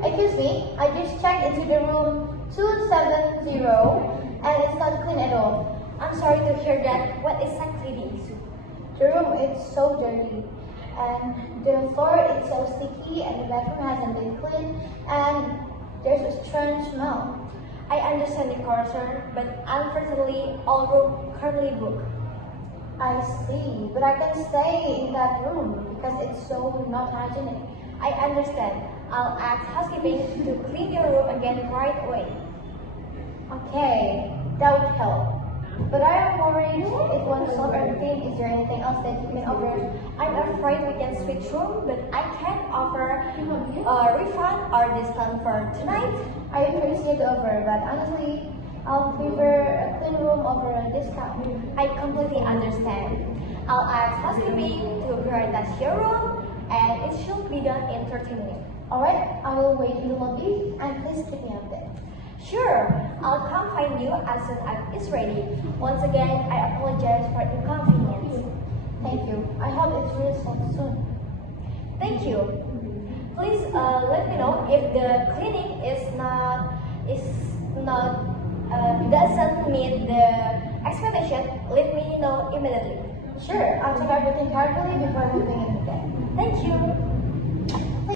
Excuse me, I just checked into the room 270 and it's not clean at all. I'm sorry to hear that. What exactly the issue? The room is so dirty and the floor is so sticky and the bathroom hasn't been cleaned and there's a strange smell. I understand the concern, but unfortunately, all rooms currently booked. I see, but I can stay in that room because it's so not hygienic. I understand. I'll ask housekeeping to clean your room again right away. Okay, that would help. But I am worried it won't solve everything. Is there anything else that you can offer? I'm afraid we can switch room, but I can offer a refund or discount for tonight. I appreciate the offer, but honestly, I'll prefer a clean room over a discount. I completely understand. I'll ask housekeeping to prioritize your room, and it should be done in 30 minutes. Alright, I will wait in the lobby and please keep me updated. Sure, I'll come find you as soon as it's ready. Once again, I apologize for inconvenience. Thank you. I hope it's resolved soon. Thank you. Please let me know if the cleaning doesn't meet the expectation. Let me know immediately. Sure, I'll check everything carefully before moving in again. Thank you.